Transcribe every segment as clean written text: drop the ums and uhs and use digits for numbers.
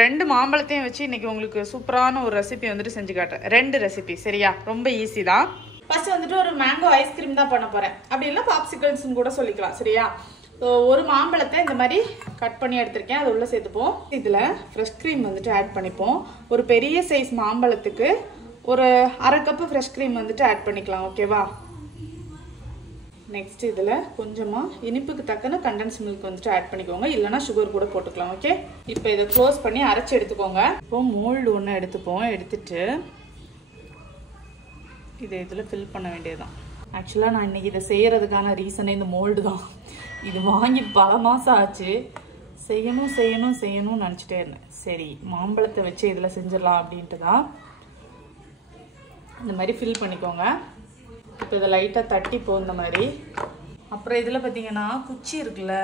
ரெண்டு மாம்பழத்தையும் வச்சு இன்னைக்கு உங்களுக்கு சூப்பரான ஒரு ரெசிபி வந்துட்டு செஞ்சு காட்டுறேன். ரெண்டு ரெசிபி சரியா, ரொம்ப ஈஸி தான். ஃபர்ஸ்ட் வந்துட்டு ஒரு மேங்கோ ஐஸ்கிரீம் தான் பண்ண போறேன். அப்படி இல்லை பாப்சிகல்ஸ்னு கூட சொல்லிக்கலாம் சரியா. ஸோ ஒரு மாம்பழத்தை இந்த மாதிரி கட் பண்ணி எடுத்திருக்கேன், அது உள்ள சேர்த்துப்போம். இதில் ஃப்ரெஷ் க்ரீம் வந்துட்டு ஆட் பண்ணிப்போம். ஒரு பெரிய சைஸ் மாம்பழத்துக்கு ஒரு அரை கப்பு ஃப்ரெஷ் க்ரீம் வந்துட்டு ஆட் பண்ணிக்கலாம். ஓகேவா. நெக்ஸ்ட் இதில் கொஞ்சமாக இனிப்புக்கு தக்கன கண்டென்ஸ் மில்க் வந்துட்டு ஆட் பண்ணிக்கோங்க, இல்லைனா சுகர் கூட போட்டுக்கலாம். ஓகே, இப்போ இதை க்ளோஸ் பண்ணி அரைச்சி எடுத்துக்கோங்க. இப்போ மோல்டு ஒன்று எடுத்துப்போம். எடுத்துட்டு இதை இதில் ஃபில் பண்ண வேண்டியதுதான். ஆக்சுவலாக நான் இன்றைக்கி இதை செய்கிறதுக்கான ரீசனே இந்த மோல்டு தான். இது வாங்கி பல மாதம் ஆச்சு. செய்யணும்னு நினச்சிட்டே இருந்தேன். சரி மாம்பழத்தை வச்சு இதில் செஞ்சிடலாம் அப்படின்ட்டு தான். இந்த மாதிரி ஃபில் பண்ணிக்கோங்க. இப்போ இதை லைட்டாக தட்டிப்போம் இந்த மாதிரி. அப்புறம் இதில் பார்த்தீங்கன்னா குச்சி இருக்குல்ல,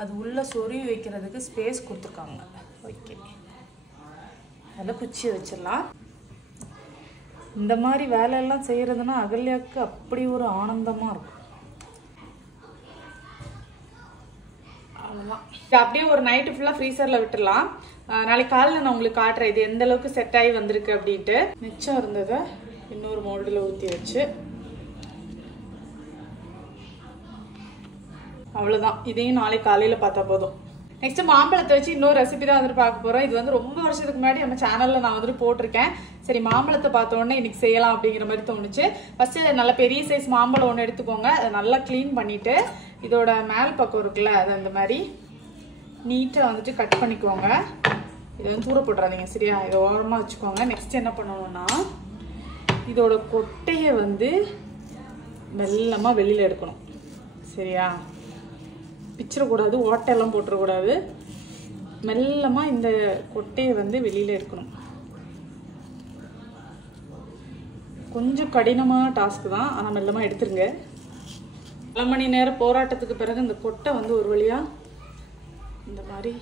அது உள்ளே சொருவி வைக்கிறதுக்கு ஸ்பேஸ் கொடுத்துருக்காங்க. ஓகே, அதில் குச்சியை வச்சிடலாம். இந்த மாதிரி வேலையெல்லாம் செய்கிறதுனா அகல்யாவுக்கு அப்படி ஒரு ஆனந்தமாக இருக்கும். அவ்வளோதான். இது அப்படியே ஒரு நைட்டு ஃபுல்லாக ஃப்ரீசரில் விட்டுடலாம். நாளைக்கு காலையில் நான் உங்களுக்கு காட்டுறேன் இது எந்த அளவுக்கு செட் ஆகி வந்திருக்கு அப்படின்ட்டு. மிச்சம் இருந்ததை இன்னொரு மோல்டில் ஊற்றி வச்சு அவ்வளோதான். இதையும் நாளைக்கு காலையில் பார்த்தா போதும். நெக்ஸ்ட் மாம்பழத்தை வச்சு இன்னொரு ரெசிபி தான் வந்துட்டு பார்க்க போகிறோம். இது வந்து ரொம்ப வருஷத்துக்கு முன்னாடி நம்ம சேனலில் நான் வந்துட்டு போட்டிருக்கேன். சரி மாம்பழத்தை பார்த்தோன்னே இன்னைக்கு செய்யலாம் அப்படிங்கிற மாதிரி தோணுச்சு. ஃபஸ்ட்டு நல்ல பெரிய சைஸ் மாம்பழம் ஒன்று எடுத்துக்கோங்க. அதை நல்லா க்ளீன் பண்ணிவிட்டு இதோட மேல் பக்கம் இருக்குல்ல, அதை அந்த மாதிரி நீட்டாக வந்துட்டு கட் பண்ணிக்கோங்க. இதை வந்து தூர போட்டுறாதீங்க சரியா, இதை ஓரமாக வச்சுக்கோங்க. நெக்ஸ்ட் என்ன பண்ணணும்னா இதோட கொட்டையை வந்து மெல்லமாக வெளியில் எடுக்கணும் சரியா. பிச்சிடக்கூடாது, ஓட்டையெல்லாம் போட்டுறக்கூடாது. மெல்லமாக இந்த கொட்டையை வந்து வெளியில் எடுக்கணும். கொஞ்சம் கடினமான டாஸ்க்கு தான், ஆனால் மெல்லமாக எடுத்துருங்க. பல மணி நேரம் போராட்டத்துக்கு பிறகு இந்த கொட்டை வந்து ஒரு வழியாக இந்த மாதிரி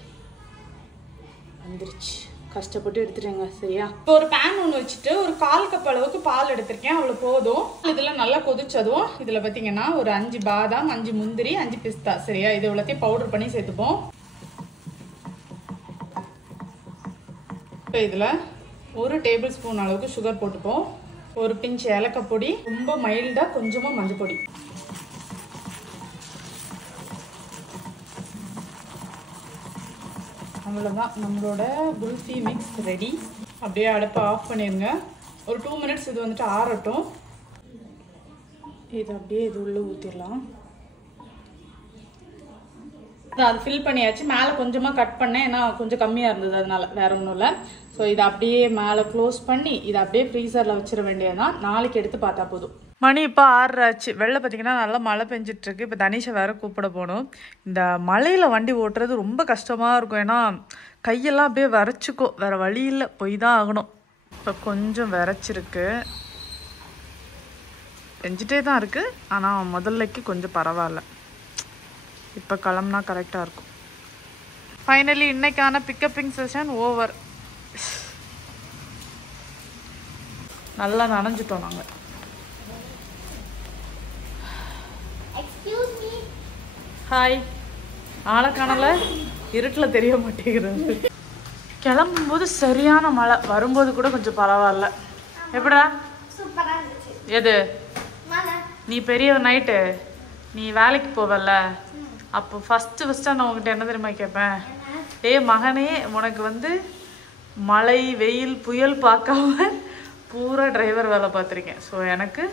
வந்துருச்சு. கஷ்டப்பட்டு எடுத்துட்டேங்க சரியா. இப்போ ஒரு பேன் ஒன்று வச்சுட்டு ஒரு 1/4 கப் அளவுக்கு பால் எடுத்திருக்கேன், அவ்வளோ போதும். இதில் நல்லா கொதிச்சதும் இதில் பார்த்தீங்கன்னா ஒரு 5 பாதாம், 5 முந்திரி, 5 பிஸ்தா சரியா, இது இவ்வளோத்தையும் பவுடர் பண்ணி சேர்த்துப்போம். இப்போ இதில் 1 டேபிள் ஸ்பூன் அளவுக்கு சுகர் போட்டுப்போம். ஒரு பிஞ்ச் ஏலக்காய் பொடி, ரொம்ப மைல்டாக கொஞ்சமாக மஞ்சள் பொடி. அவ்வளோதான், நம்மளோட குல்ஃபி மிக்ஸ் ரெடி. அப்படியே அடுப்பை ஆஃப் பண்ணிடுங்க. ஒரு 2 மினிட்ஸ் இது வந்துட்டு ஆறட்டும். இது அப்படியே இது உள்ளே ஊற்றிடலாம். அது ஃபில் பண்ணியாச்சு. மேலே கொஞ்சமாக கட் பண்ணேன், ஏன்னா கொஞ்சம் கம்மியாக இருந்தது, அதனால வேற ஒன்றும் இல்லை. ஸோ இதை அப்படியே மேலே க்ளோஸ் பண்ணி இதை அப்படியே ஃப்ரீசரில் வச்சிட வேண்டியதுதான். நாளைக்கு எடுத்து பார்த்தா போதும். மணி இப்போ 6 ஆச்சு. வெளில பார்த்தீங்கன்னா நல்லா மழை பெஞ்சிட்ருக்கு. இப்போ தனிஷை வேறு கூப்பிட போகணும். இந்த மழையில் வண்டி ஓட்டுறது ரொம்ப கஷ்டமாக இருக்கும், ஏன்னா கையெல்லாம் அப்படியே விரைச்சிக்கும். வேறு வழி இல்லை, போய் தான் ஆகணும். இப்போ கொஞ்சம் விரைச்சிருக்கு, பெஞ்சிட்டே தான் இருக்குது. ஆனால் முதல்லைக்கு கொஞ்சம் பரவாயில்ல. இப்போ கிளம்புனா கரெக்டாக இருக்கும். ஃபைனலி இன்னைக்கான பிக்கப்பிங் செஷன் ஓவர். நல்லா நனைஞ்சிட்டோம் நாங்கள். ஹாய். ஆளை காணல, இருட்டில் தெரிய மாட்டேங்கிறது. கிளம்பும்போது சரியான மழை, வரும்போது கூட கொஞ்சம் பரவாயில்ல. எப்படா எது நீ பெரிய நைட்டு நீ வேலைக்கு போவல, அப்போ ஃபஸ்ட்டு நான் உங்ககிட்ட என்ன தெரியுமா கேட்பேன், மகனே உனக்கு வந்து மழை வெயில் புயல் பார்க்காம பூரா டிரைவர் வேலை பார்த்துருக்கேன். ஸோ எனக்கு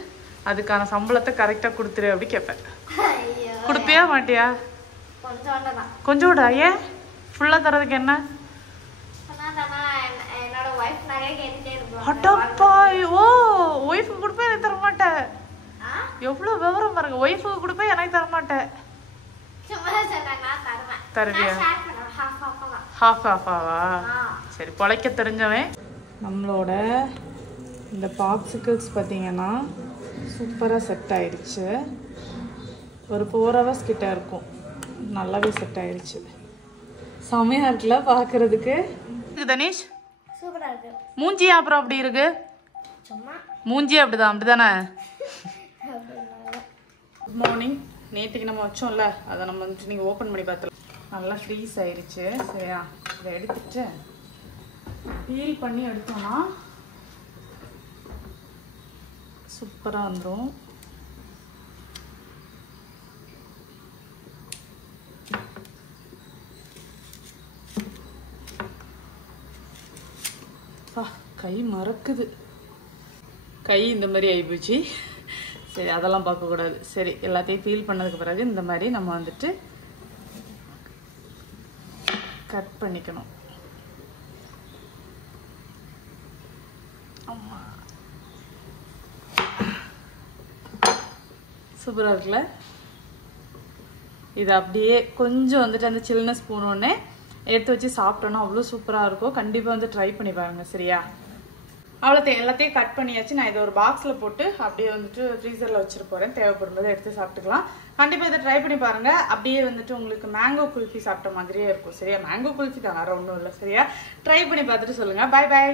அதுக்கான சம்பளத்தை கரெக்டாக கொடுத்துரு அப்படி கேட்பேன். கொடுப்பியா மாட்டியா? கொஞ்சோடா. ஏன் ஃபுல்லாக தரதுக்கு என்ன? அடப்பாய், ஓ ஒய்ஃபுக்கு கொடுப்பேன் எனக்கு தரமாட்டேன். எவ்வளோ விவரம் பாருங்க. ஒய்ஃபுக்கு கொடுப்பேன் எனக்கு தரமாட்டேன். தருவியா? ஹாஃப் ஹாஃபாவா? சரி, பொழைக்க தெரிஞ்சவன். நம்மளோட இந்த பாப்சிகல்ஸ் பார்த்தீங்கன்னா சூப்பராக செட் ஆயிடுச்சு. ஒரு 4 hours கிட்ட இருக்கும். நல்லாவே செட் ஆயிடுச்சு. செமையாக இருக்குல்ல பார்க்குறதுக்கு. தனீஷ் சூப்பராக இருக்கு. மூஞ்சி அப்புறம் அப்படி இருக்கு, மூஞ்சி அப்படிதானே. Good morning. நேற்றுக்கு நம்ம வச்சோம்ல, அதை நம்ம வந்துட்டு நீங்கள் ஓப்பன் பண்ணி பார்த்துலாம். நல்லா ஃப்ரீஸ் ஆயிடுச்சு சரியா. இதை எடுத்துட்டு பீல் பண்ணி எடுத்தோம்னா சூப்பராக வந்துடும். கை மறக்குது, கை இந்த மாதிரி ஆயிப்போச்சு. சரி, அதெல்லாம் பார்க்கக்கூடாது. சரி, எல்லாத்தையும் பீல் பண்ணதுக்கு பிறகு இந்த மாதிரி நம்ம வந்துட்டு கட் பண்ணிக்கணும். சூப்பராக இருக்குல்ல? இது அப்படியே கொஞ்சம் வந்துட்டு அந்த சில்னஸ் போனோடனே எடுத்து வச்சு சாப்பிட்டோன்னா அவ்வளோ சூப்பராக இருக்கும். கண்டிப்பாக வந்து ட்ரை பண்ணி பாருங்க. சரியா? அவ்வளோத்தையும் எல்லாத்தையும் கட் பண்ணியாச்சு. நான் இதை ஒரு பாக்ஸில் போட்டு அப்படியே வந்துட்டு ஃப்ரீசரில் வச்சுட்டு போகிறேன். தேவைப்படும்போது எடுத்து சாப்பிட்டுக்கலாம். கண்டிப்பாக இதை ட்ரை பண்ணி பாருங்கள். அப்படியே வந்துட்டு உங்களுக்கு மேங்கோ குல்ஃபி சாப்பிட்ட மாதிரியே இருக்கும். சரியா? மேங்கோ குல்ஃபி தான், வேறு ஒன்றும் இல்லை. சரியா? ட்ரை பண்ணி பார்த்துட்டு சொல்லுங்கள். பாய் பாய்.